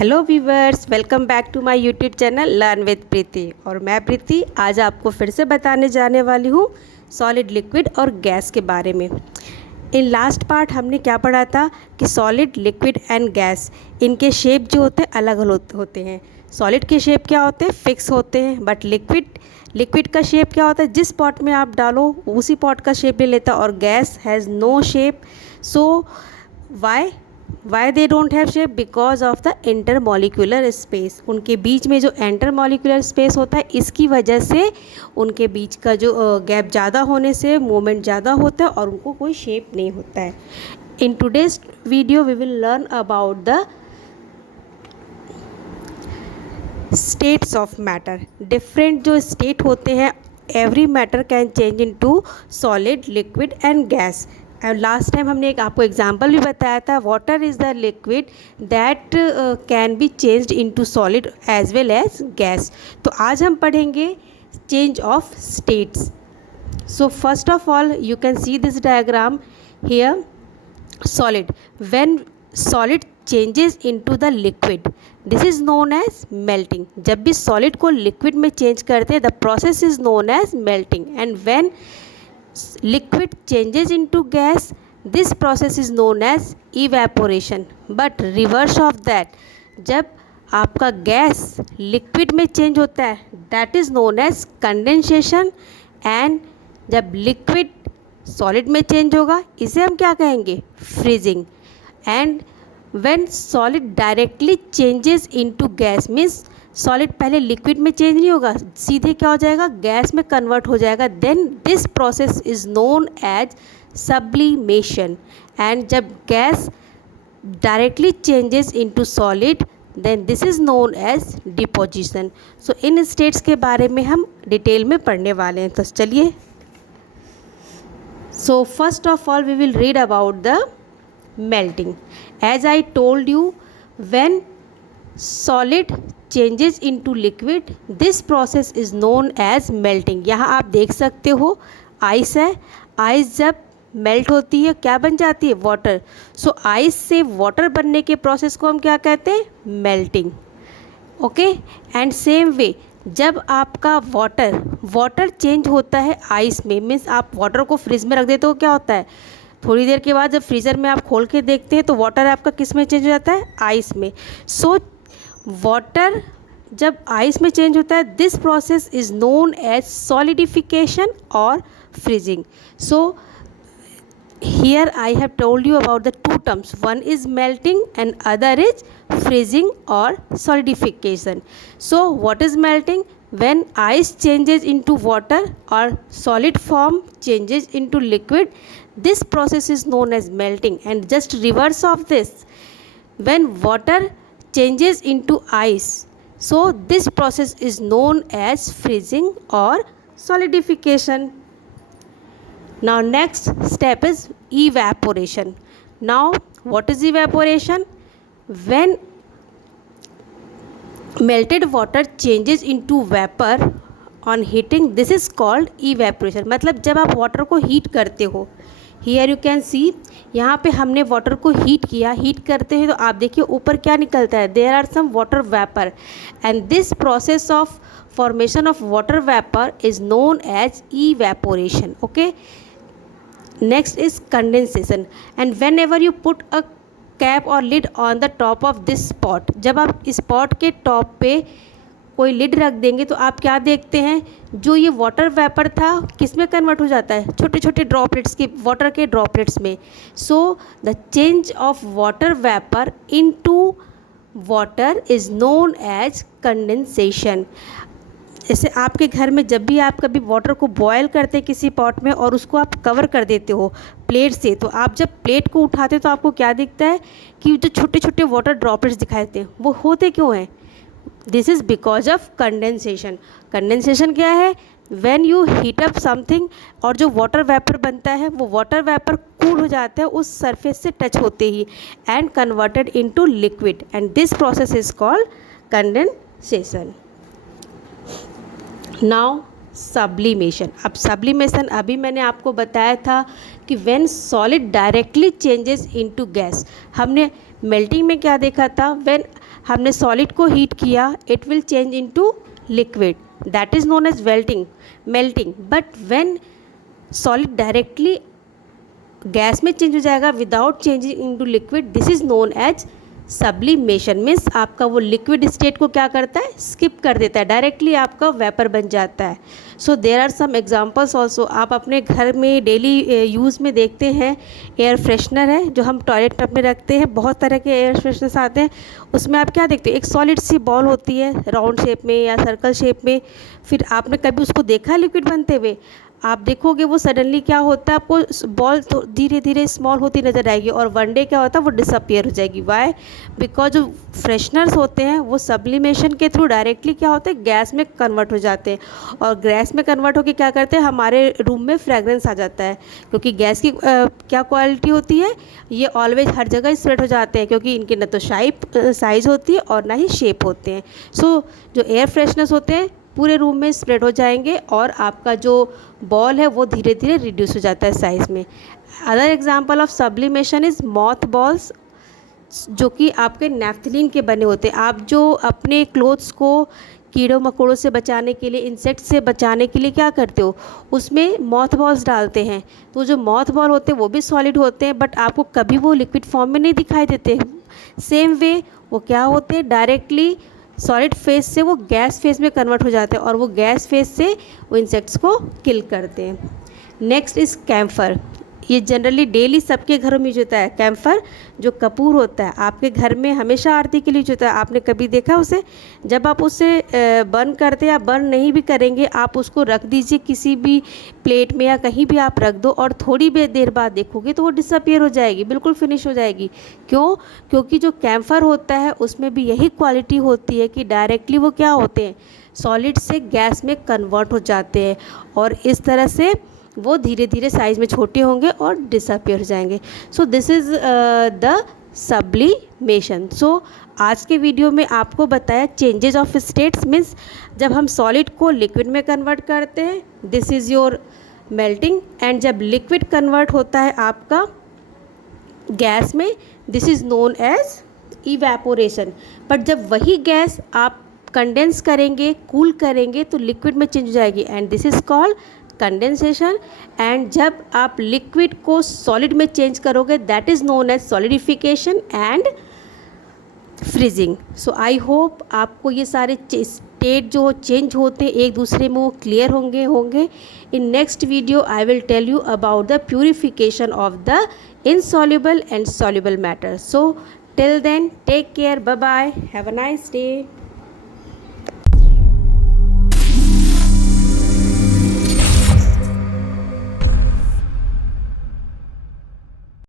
Hello viewers, welcome back to my YouTube channel learn with Preeti. और मैं प्रीति आज आपको फिर से बताने जाने वाली हूँ सॉलिड, लिक्विड और गैस के बारे में। इन लास्ट पार्ट हमने क्या पढ़ा था कि सॉलिड, लिक्विड एंड गैस, इनके शेप जो होते हैं अलग अलग होते हैं। सॉलिड के शेप क्या होते हैं, फिक्स होते हैं, बट लिक्विड का शेप क्या होता है, जिस पॉट में आप डालो उसी पॉट का शेप ले लेता है। और gas has no shape. So why they don't have shape? Because of the intermolecular space. उनके बीच में जो इंटरमॉलिक्यूलर स्पेस होता है, इसकी वजह से उनके बीच का जो गैप ज़्यादा होने से मूवमेंट ज़्यादा होता है और उनको कोई शेप नहीं होता है। In today's video we will learn about the states of matter. Different जो स्टेट होते हैं, every matter can change into solid, liquid and gas. Last time हमने एक आपको एग्जाम्पल भी बताया था, water is the liquid that can be changed into solid as well as gas. तो आज हम पढ़ेंगे change of states. So first of all you can see this diagram here. Solid, when solid changes into the liquid, this is known as melting. जब भी solid को liquid में change करते हैं, the process is known as melting. And when liquid changes into gas, this process is known as evaporation. But reverse of that, जब आपका gas liquid में change होता है, that is known as condensation. and जब liquid solid में change होगा, इसे हम क्या कहेंगे, freezing. and when solid directly changes into gas means solid पहले लिक्विड में चेंज नहीं होगा, सीधे क्या हो जाएगा, गैस में कन्वर्ट हो जाएगा. Then this process is known as sublimation. And जब gas directly changes into solid, then this is known as deposition. So in states के बारे में हम डिटेल में पढ़ने वाले हैं. तो चलिए, so first of all we will read about the melting. As I told you, when solid changes into liquid, this process is known as melting. यहाँ आप देख सकते हो आइस है. आइस जब मेल्ट होती है क्या बन जाती है, वाटर. सो आइस से वाटर बनने के प्रोसेस को हम क्या कहते हैं, melting. Okay. And same way, जब आपका वाटर चेंज होता है आइस में, मीन्स आप वाटर को फ्रिज में रख देते हो, क्या होता है, थोड़ी देर के बाद जब फ्रीज़र में आप खोल के देखते हैं तो वाटर आपका किस में चेंज हो जाता है, आइस में. सो वाटर जब आइस में चेंज होता है, this process is known as solidification और freezing. So here I have told you about the two terms, one is melting and other is freezing और solidification. So what is melting? when ice changes into water or solid form changes into liquid, this process is known as melting. And just reverse of this, when water changes into ice, so this process is known as freezing or solidification. Now next step is evaporation. Now what is evaporation? When melted water changes into vapor on heating, this is called evaporation. मतलब जब आप water को heat करते हो, here you can see, यहाँ पे हमने water को हीट किया. हीट करते हैं तो आप देखिए ऊपर क्या निकलता है, there are some water vapor, and this process of formation of water vapor is known as evaporation. Okay. Next is condensation. And whenever you put a cap और lid on the top of this spot, जब आप इस spot के top पे कोई lid रख देंगे तो आप क्या देखते हैं, जो ये वाटर वेपर था किस में कन्वर्ट हो जाता है, छोटे छोटे ड्रॉपलेट्स के, वाटर के ड्रॉपलेट्स में. So the change of water vapour into water is known as condensation. जैसे आपके घर में जब भी आप कभी वाटर को बॉयल करते हैं किसी पॉट में और उसको आप कवर कर देते हो प्लेट से, तो आप जब प्लेट को उठाते हो तो आपको क्या दिखता है कि जो छोटे छोटे वाटर ड्रॉपलेट्स दिखाई देते हैं, वो होते क्यों हैं, this is because of condensation. Condensation क्या है, when you heat up something और जो वाटर वेपर बनता है वो वाटर वेपर कूल हो जाता है उस सरफेस से टच होते ही and converted into liquid, and this process is called condensation. Now sublimation. अब सब्लिमेशन अभी मैंने आपको बताया था कि when solid directly changes into gas. हमने मेल्टिंग में क्या देखा था, व्हेन हमने सॉलिड को हीट किया, it will change into liquid, that is known as melting. But when solid directly gas में चेंज हो जाएगा without changing into liquid, this is known as sublimation. Means आपका वो लिक्विड स्टेट को क्या करता है, स्किप कर देता है, डायरेक्टली आपका वेपर बन जाता है। So there are some examples also. आप अपने घर में डेली यूज़ में देखते हैं एयर फ्रेशनर है जो हम टॉयलेट पर अपने रखते हैं, बहुत तरह के एयर फ्रेशनर्स आते हैं। उसमें आप क्या देखते हो, एक सॉलिड सी बॉल होती है राउंड शेप में या सर्कल शेप में। फिर आपने कभी उसको देखा लिक्विड बनते हुए, आप देखोगे वो सडनली क्या होता है, आपको बॉल तो धीरे धीरे स्मॉल होती नज़र आएगी और वन डे क्या होता है वो डिसअपियर हो जाएगी। वाई? बिकॉज जो फ्रेशनर्स होते हैं वो सब्लिमेशन के थ्रू डायरेक्टली क्या होते हैं, गैस में कन्वर्ट हो जाते हैं। और गैस में कन्वर्ट होकर क्या करते हैं, हमारे रूम में फ्रेगरेंस आ जाता है। क्योंकि गैस की क्या क्वालिटी होती है, ये ऑलवेज हर जगह स्प्रेड हो जाते हैं, क्योंकि इनके न तो साइज़ होती है और ना ही शेप होते हैं। सो जो एयर फ्रेशनर्स होते हैं पूरे रूम में स्प्रेड हो जाएंगे और आपका जो बॉल है वो धीरे धीरे रिड्यूस हो जाता है साइज़ में। Other example of sublimation is moth balls, जो कि आपके नैफ्थलीन के बने होते हैं। आप जो अपने क्लोथ्स को कीड़ों मकोड़ों से बचाने के लिए, इंसेक्ट से बचाने के लिए क्या करते हो, उसमें मॉथ बॉल्स डालते हैं। तो जो मॉथ बॉल होते हैं वो भी सॉलिड होते हैं, बट आपको कभी वो लिक्विड फॉर्म में नहीं दिखाई देते। सेम वे वो क्या होते हैं, डायरेक्टली सॉलिड फेज से वो गैस फेज में कन्वर्ट हो जाते हैं और वो गैस फेज से वो इंसेक्ट्स को किल करते हैं। Next is camphor. ये जनरली डेली सबके घरों में यूज होता है। कैम्फर जो कपूर होता है आपके घर में हमेशा आरती के लिए यूज होता है। आपने कभी देखा उसे? जब आप उसे बर्न करते हैं या बर्न नहीं भी करेंगे, आप उसको रख दीजिए किसी भी प्लेट में या कहीं भी आप रख दो और थोड़ी देर बाद देखोगे तो वो डिसअपियर हो जाएगी, बिल्कुल फिनिश हो जाएगी। क्यों? क्योंकि जो कैम्फर होता है उसमें भी यही क्वालिटी होती है कि डायरेक्टली वो क्या होते हैं, सॉलिड से गैस में कन्वर्ट हो जाते हैं और इस तरह से वो धीरे धीरे साइज़ में छोटे होंगे और डिसअपियर हो जाएंगे। So this is the sublimation. So आज के वीडियो में आपको बताया चेंजेस ऑफ स्टेट्स, मीन्स जब हम सॉलिड को लिक्विड में कन्वर्ट करते हैं this is your melting, and जब लिक्विड कन्वर्ट होता है आपका गैस में this is known as evaporation. But जब वही गैस आप कंडेंस करेंगे, कूल करेंगे तो लिक्विड में चेंज हो जाएगी and this is called condensation. And जब आप लिक्विड को सॉलिड में चेंज करोगे that is known as solidification and freezing. So I hope आपको ये सारे स्टेट जो चेंज होते हैं एक दूसरे में वो क्लियर होंगे। In next video I will tell you about the purification of the insoluble and soluble matter. So till then take care, bye bye, have a nice day.